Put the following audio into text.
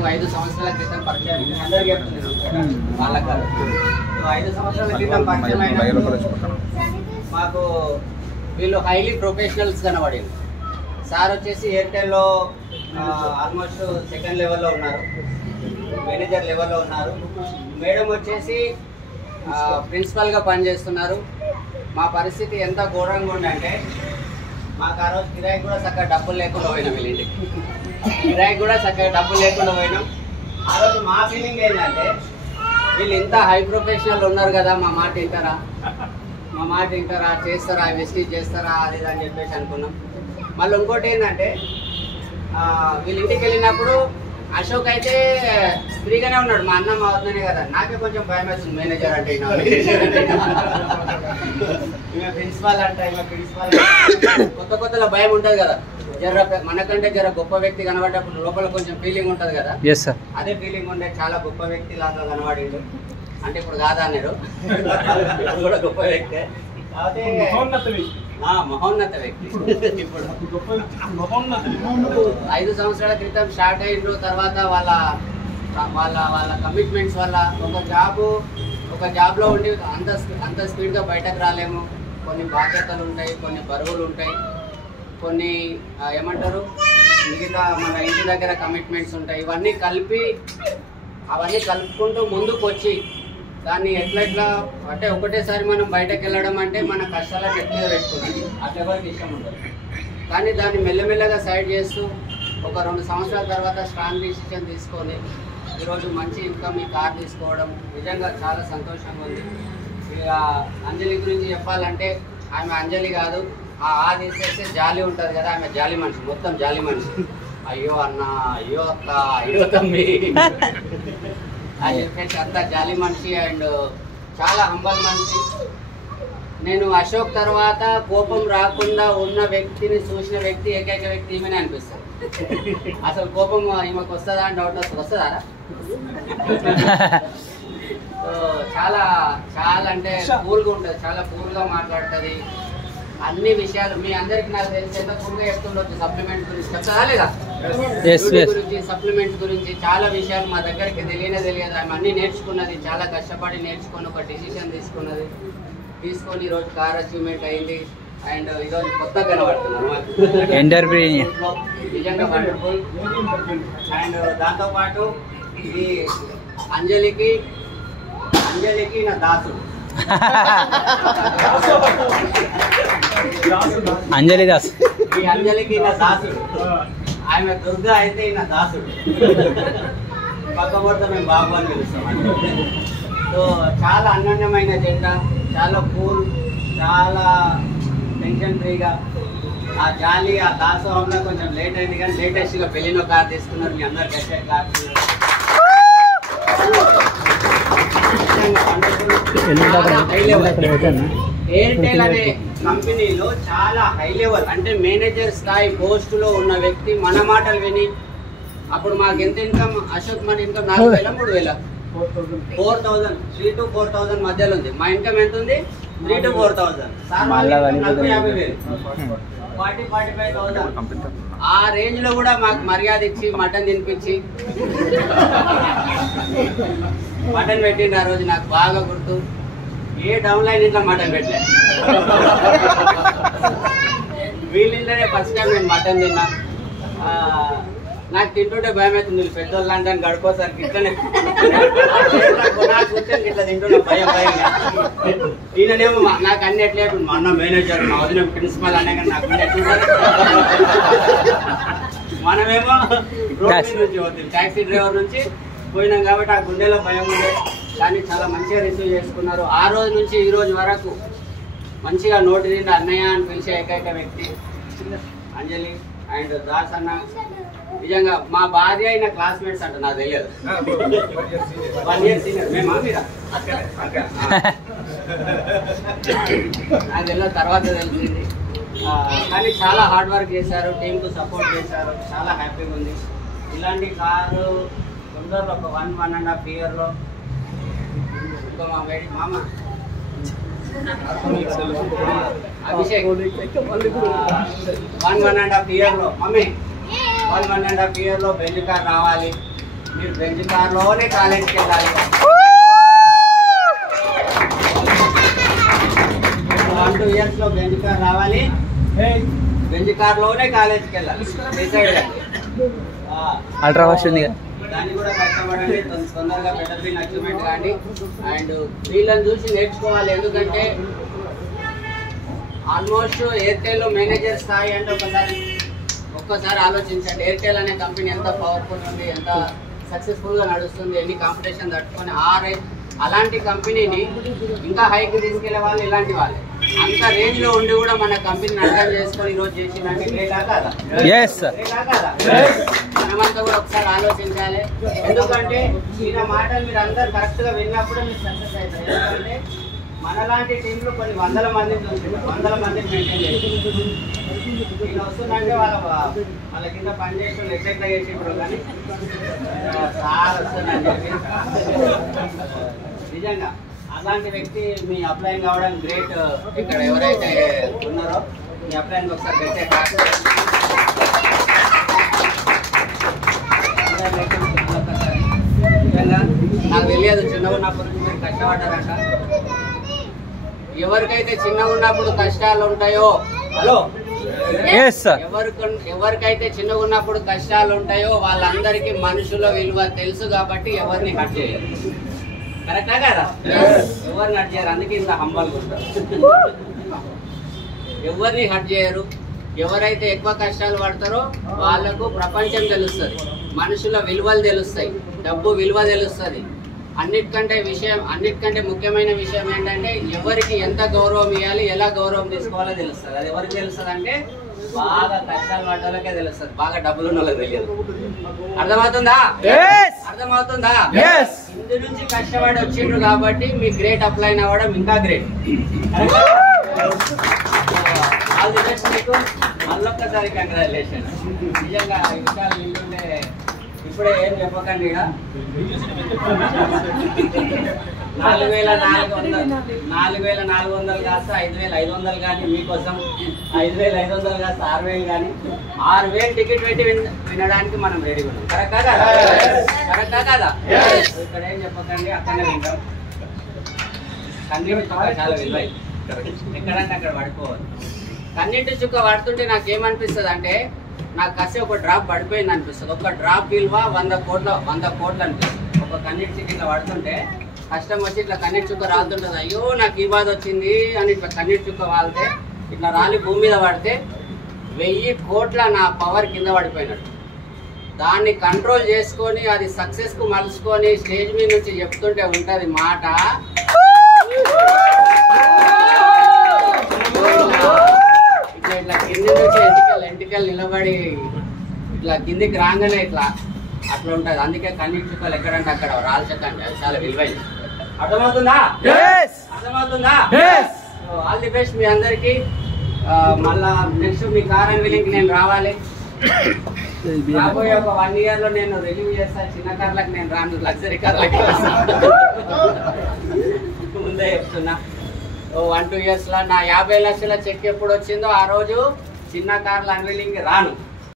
నాకు 5 సంవత్సరాల క్రితం పరిచయం, అందరికీ చెప్తున్నాను వాళ్ళకి కాదు. 5 సంవత్సరాల క్రితం పరిచయం అయినప్పుడు మాకు వీళ్ళు హైలీ ప్రొఫెషనల్స్ కనబడింది. సార్ వచ్చేసి ఎయిర్టెల్లో ఆల్మోస్ట్ సెకండ్ లెవెల్లో ఉన్నారు, మేనేజర్ లెవెల్లో ఉన్నారు. మేడం వచ్చేసి ప్రిన్సిపల్గా పనిచేస్తున్నారు. మా పరిస్థితి ఎంత ఘోరంగా ఉందంటే మాకు ఆ రోజు కిరాయి కూడా చక్కగా డబ్బులు లేకుండా పోయినాం. వీళ్ళింటికి కిరాయి కూడా చక్కగా డబ్బులు లేకుండా పోయినాం. ఆ రోజు మా ఫీలింగ్ ఏంటంటే వీళ్ళు ఇంత హై ప్రొఫెషనల్ ఉన్నారు కదా, మా మాట వింటారా, చేస్తారా, వెస్టీజ్ చేస్తారా అది అని చెప్పేసి అనుకున్నాం. మళ్ళీ ఇంకోటి ఏంటంటే వీళ్ళ ఇంటికి వెళ్ళినప్పుడు అశోక్ అయితే ఫ్రీగానే ఉన్నాడు, మా అన్న మా వద్దనే కదా. నాకే కొంచెం భయం వేస్తుంది, మేనేజర్ అంటే ఈమె ప్రిన్సిపాల్ అంటే కొత్తలో భయం ఉంటుంది కదా. మనకంటే జర గొప్ప వ్యక్తి కనబడ్డప్పుడు లోపల కొంచెం ఫీలింగ్ ఉంటుంది కదా. అదే ఫీలింగ్ ఉండే, చాలా గొప్ప వ్యక్తి లాగా కనబడిండు. అంటే ఇప్పుడు కాదా అన్నాడు, ఇప్పుడు కూడా గొప్ప వ్యక్తే, మహోన్నత వ్యక్తి. ఇప్పుడు 5 సంవత్సరాల క్రితం స్టార్ట్ అయిన తర్వాత వాళ్ళ కమిట్మెంట్స్ వల్ల ఒక జాబ్లో ఉండి అంత స్పీడ్గా బయటకు రాలేము. కొన్ని బాధ్యతలు ఉంటాయి, కొన్ని బరువులు ఉంటాయి, కొన్ని ఏమంటారు మిగతా మన ఇంటి దగ్గర కమిట్మెంట్స్ ఉంటాయి. అవన్నీ కలుపుకుంటూ ముందుకు వచ్చి దాన్ని ఎట్లా అంటే ఒకటేసారి మనం బయటకు వెళ్ళడం అంటే మన కష్టాలను ఎట్ మీద పెట్టుకున్నది, అట్లా ఎవరికి ఇష్టం ఉంటుంది. కానీ దాన్ని మెల్లమెల్లగా సైడ్ చేస్తూ ఒక 2 సంవత్సరాల తర్వాత స్ట్రాంగ్ డిసిషన్ తీసుకొని ఈరోజు మంచి ఇన్కమ్ ఈ కార్ తీసుకోవడం నిజంగా చాలా సంతోషంగా ఉంది. ఇక అంజలి గురించి చెప్పాలంటే ఆమె అంజలి కాదు, తీసేస్తే జాలి ఉంటుంది కదా, ఆమె జాలి మనిషి, మొత్తం జాలి మనిషి. అయ్యో అన్న, అయ్యో అక్క, అయ్యో తమ్మి అని చెప్పేసి అంతా జాలి మనిషి అండ్ చాలా హంబల్ మనిషి. నేను అశోక్ తర్వాత కోపం రాకుండా ఉన్న వ్యక్తిని చూసిన వ్యక్తి ఏకైక వ్యక్తి ఈమెనే అనిపిస్తుంది. అసలు కోపం ఈమెకు వస్తుందా అని డౌట్ వస్తుందా? చాలా చాలా అంటే కూల్గా ఉంటుంది, చాలా కూల్గా మాట్లాడుతుంది. అన్ని విషయాలు మీ అందరికి నాకు తెలిసి ఎంత కూల్గా చెప్తుండొచ్చు. సప్లిమెంట్ గురించి చెప్తారా లేదా, గురించి సప్లిమెంట్ గురించి చాలా విషయాలు మా దగ్గరికి తెలియదు. ఆమె అన్ని నేర్చుకున్నది, చాలా కష్టపడి నేర్చుకొని ఒక డిసిషన్ తీసుకొని ఈరోజు కార్ అచీవ్మెంట్ అయింది. అండ్ ఈరోజు కొత్తగా కనబడుతున్నారు, నిజంగా వండర్ఫుల్. అండ్ దాంతోపాటు ఈ అంజలికి నా దాసుడు, అంజలి దాస్, ఈ అంజలికి నా దాసుడు. ఆమె దుర్గా అయితే ఈయన దాసుడు, పక్కబడితే మేము బాబు అని పిలుస్తాం. సో చాలా అన్యోన్యమైన జెండా, చాలా కూల్, చాలా టెన్షన్ ఫ్రీగా. ఆ జాలి, ఆ దాసోహంలో కొంచెం లేట్ అయింది కానీ లేటెస్ట్గా పెళ్ళిన కార్ తీసుకున్నారు. మీ అందరు గట్టే కార్ ఎయిర్టెల్ అనే కంపెనీలో చాలా హై లెవెల్ అంటే మేనేజర్ స్థాయి పోస్టులో ఉన్న వ్యక్తి మన మాటలు విని, అప్పుడు మాకు ఎంత ఇన్కమ్ అశోక్, మన ఇన్కమ్ 4,000 3,000 4,000 3 to 4,000 మధ్యలో ఉంది. మా ఇన్కమ్ ఎంత ఉంది? 3 to 4,000. 50,000 40-45,000. ఆ రేంజ్ లో కూడా మాకు మర్యాద ఇచ్చి మటన్ తినిపించి మటన్ పెట్టిండు. ఆ రోజు నాకు బాగా గుర్తు, ఏ డౌన్ లైన్ ఇంట్లో మటన్ పెట్టలే, వీళ్ళింట్లోనే ఫస్ట్ టైం నేను మటన్ తిన్నా. నాకు తింటుంటే భయం అవుతుంది, వీళ్ళు పెద్దోళ్ళు అంటే గడుకోసరికి ఇట్లనే ఇట్లా తింటున్నా భయం. ఈయననేమో నాకు అన్ని ఎట్లా మా అన్న మేనేజర్, మా వదిన ప్రిన్సిపల్ అనే కానీ నాకు మనమేమో రోడ్ నుంచి పోతుంది, ట్యాక్సీ డ్రైవర్ నుంచి పోయినాం కాబట్టి ఆ గుండెలో భయం ఉండే. కానీ చాలా మంచిగా రిసీవ్ చేసుకున్నారు. ఆ రోజు నుంచి ఈ రోజు వరకు మంచిగా నోటి నిండా అన్నయ్య అని పిలిచే ఏకైక వ్యక్తి అంజలి అండ్ దాస్ అన్న. నిజంగా మా భార్య అయిన క్లాస్మేట్స్ అంట, నాకు తెలియదు, 1 year సీనియర్ మేము. నాకు తెలియదు, తర్వాత తెలిసింది. కానీ చాలా హార్డ్ వర్క్ చేశారు, టీంకు సపోర్ట్ చేశారు, చాలా హ్యాపీగా ఉంది. ఇలాంటి కారు తొందరలో ఒక 1-1.5 yearలో ఇంకో మా మామ అభిషేక్ 1-1.5 yearలో, మమ్మీ 1-1.5 yearలో బెంజ్ కార్ రావాలి. మీరు బెంజ్ కార్లోనే కాలేజీకి వెళ్ళాలి. 1-2 years లో బెంజ్ కార్ రావాలి, బెంజ్ కార్లోనే కాలేజీకి వెళ్ళాలి. డిసైడ్ అల్ట్రా వాష్ ఉంది కదా, దాన్ని కూడా కష్టపడండి. తొందరగా బెటర్ బిన్ అచీవ్మెంట్ కానీ అండ్ వీళ్ళని చూసి నేర్చుకోవాలి. ఎందుకంటే ఆల్మోస్ట్ ఎయిర్టెల్ మేనేజర్ స్థాయి అంటే ఒక్కసారి ఆలోచించండి. ఎయిర్టెల్ అనే కంపెనీ ఎంత పవర్ఫుల్ ఉంది, ఎంత సక్సెస్ఫుల్గా నడుస్తుంది, ఎన్ని కాంపిటీషన్ తట్టుకొని అలాంటి కంపెనీని ఇంకా హైకి తీసుకెళ్లే వాళ్ళు ఇలాంటి వాళ్ళే. అంత రేంజ్ లో ఉండి కూడా మన కంపెనీని అర్థం చేసుకొని ఈరోజు చేసిందంటే గ్రేటా కాదా? మనమంతా కూడా ఒకసారి ఆలోచించాలి. ఎందుకంటే ఈయన మాటలు మీరు అందరు కరెక్ట్ గా విన్నప్పుడు మీరు సక్సెస్ అవుతారు. ఎందుకంటే మనలాంటి టీంలో కొన్ని వందల మందిని మెయింటైన్ చేసి ఈయన వస్తుందంటే వాళ్ళ కింద పనిచేసిన ఎట్లా చేసేప్పుడు కానీ చాలా వస్తుందని చెప్పి నిజంగా అలాంటి వ్యక్తి మీ అప్లైన్ కావడానికి గ్రేట్. ఇక్కడ ఎవరైతే ఉన్నారో మీ అప్లైన్కి ఒకసారి పెట్టే క్లాస్ నిజంగా నాకు తెలియదు. చిన్నగా ఉన్నప్పటి నుంచి మీరు కష్టపడ్డారంట. ఎవరికైతే చిన్నగా ఉన్నప్పుడు కష్టాలు ఉంటాయో, హలో ఎవరికైతే చిన్నగా ఉన్నప్పుడు కష్టాలు ఉంటాయో వాళ్ళందరికీ మనుషుల విలువ తెలుసు కాబట్టి ఎవరిని హర్ట్ చేయరు. కరెక్టా కదా? ఎవరిని హర్ట్ చేయరు. అందుకే ఇంత హంబల్గా ఉంటారు. ఎవరిని హర్ట్ చేయరు. ఎవరైతే ఎక్కువ కష్టాలు పడతారో వాళ్ళకు ప్రపంచం తెలుస్తుంది, మనుషుల విలువలు తెలుస్తాయి, డబ్బు విలువ తెలుస్తుంది. అన్నిటికంటే ముఖ్యమైన విషయం ఏంటంటే ఎవరికి ఎంత గౌరవం ఇవ్వాలి, ఎలా గౌరవం తీసుకోవాలో తెలుస్తుంది. అది ఎవరికి తెలుస్తుంది అంటే బాగా కష్టాలు పడ్డోళ్ళకే తెలుస్తుంది, బాగా డబ్బులు ఉన్న వాళ్ళకి తెలియదు. అర్థమవుతుందా? అర్థమవుతుందా? ఇందు నుంచి కష్టపడి వచ్చిండ్రు కాబట్టి మీ గ్రేట్ అప్లైన్ అవ్వడం ఇంకా గ్రేట్. ఆల్ ది బెస్ట్ మీకు. మళ్ళొక్కసారి కంగ్రాచులేషన్. నిజంగా ఈ విషయాలు వింటుంటే ఇప్పుడే ఏం చెప్పకండి. ఇక 4,400 కాస్త 5,500 కానీ మీకోసం 5,500 కాస్త 6,000 కానీ 6,000 టికెట్ పెట్టి వినడానికి మనం రెడీ ఉన్నాం. కరెక్టా కదా? కరెక్టా కదా? ఇక్కడ ఏం చెప్పకండి, అక్కడనే వింటాం. కన్నీటి చుక్క చాలా విలువై, ఎక్కడంటే అక్కడ పడిపోవాలి. కన్నీటి చుక్క పడుతుంటే నాకేమనిపిస్తుంది అంటే నాకు కసి ఒక డ్రాప్ పడిపోయింది అనిపిస్తుంది. ఒక డ్రాప్ విలువ 100 కోట్లు అనిపిస్తుంది. ఒక కన్నీటి చుక్క ఇట్లా పడుతుంటే కష్టం వచ్చి ఇట్లా కన్నీటి చుక్క రాలుతుంటుంది. అయ్యో నాకు ఈ బాధ వచ్చింది అని ఇట్లా కన్నీటి చుక్క వాళ్తే ఇట్లా రాలి భూమి మీద పడితే 1000 కోట్ల నా పవర్ కింద పడిపోయినట్టు. దాన్ని కంట్రోల్ చేసుకొని అది సక్సెస్కు మలుచుకొని స్టేజ్ మీద నుంచి చెప్తుంటే ఉంటుంది మాట. ఇట్లా కింది నుంచి ఎంటికలు నిలబడి ఇట్లా కిందికి రాగానే ఇట్లా అట్లా ఉంటుంది. అందుకే కన్నీటి చుక్కలు ఎక్కడంటే అక్కడ రాల్చకండి, అది చాలా విలువైంది. అర్థమవుతుందా? అర్థమవుతుందా? ఆల్ ది బెస్ట్ మీ అందరికి. మళ్ళా next me car and wheeling నేను రావాలి. రాబోయే ఒక 1 year లో నేను రివ్యూ చేస్తాను. చిన్న కార్లకు నేను రాను, లగ్జరీ కార్లకి ముందే చెప్తున్నా. 1-2 years లో నా 50 లక్షల చెక్ ఎప్పుడు వచ్చిందో ఆ రోజు చిన్న కార్ల అన్వీలింగ్ రాను.